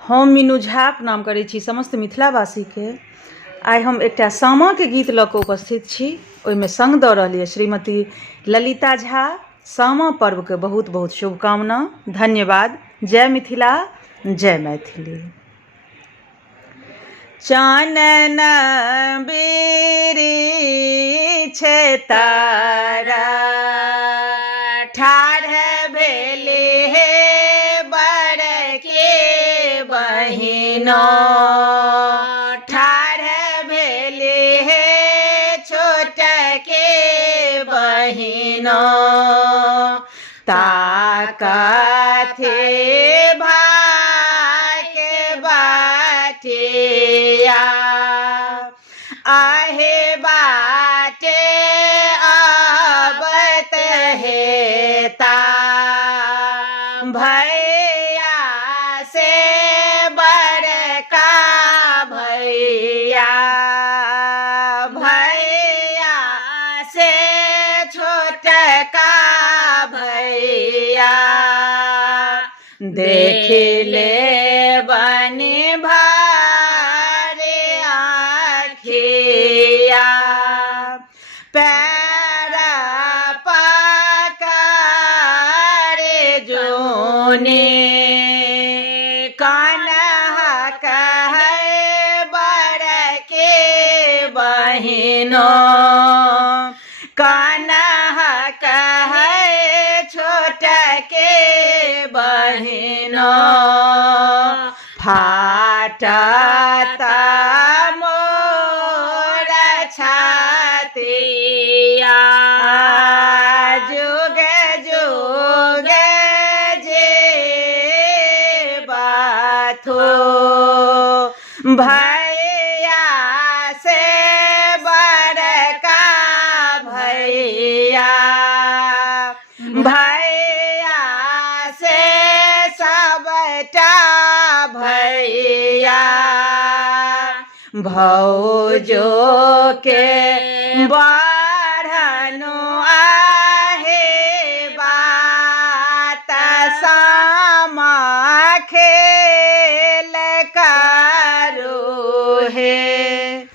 हम मीनू झाक नाम करै छी समस्त मिथिलावासीके। आइ हम एकटा सामाके गीत लऽ कऽ उपस्थित छी। ओहिमे संग दऽ रहल यऽ श्रीमती ललिता झा। सामा पर्वके बहुत बहुत शुभकामना। धन्यवाद। जय मिथिला, जय मैथिली। चानन बिरिछ तारा ठाढ़ भेले हे बड़के बहिनो, ठाढ़ भेले हे छोटके बहिनो। ताकथे भाके बाटिया आहे बाटे आबत हेता। भैया से बड़का भैया, भैया से छोटका भैया। देख ले बनी भारे आँखिया, पैर पकड़े जोने। कान्हा कहे बड़के बहिनो, कान्हा कहे छोटके बहिनो। फाटता मोर छातिया, जुग जुग जे बाथो। भैया से बड़का भैया, भैया से सबटा भैया। भौजो के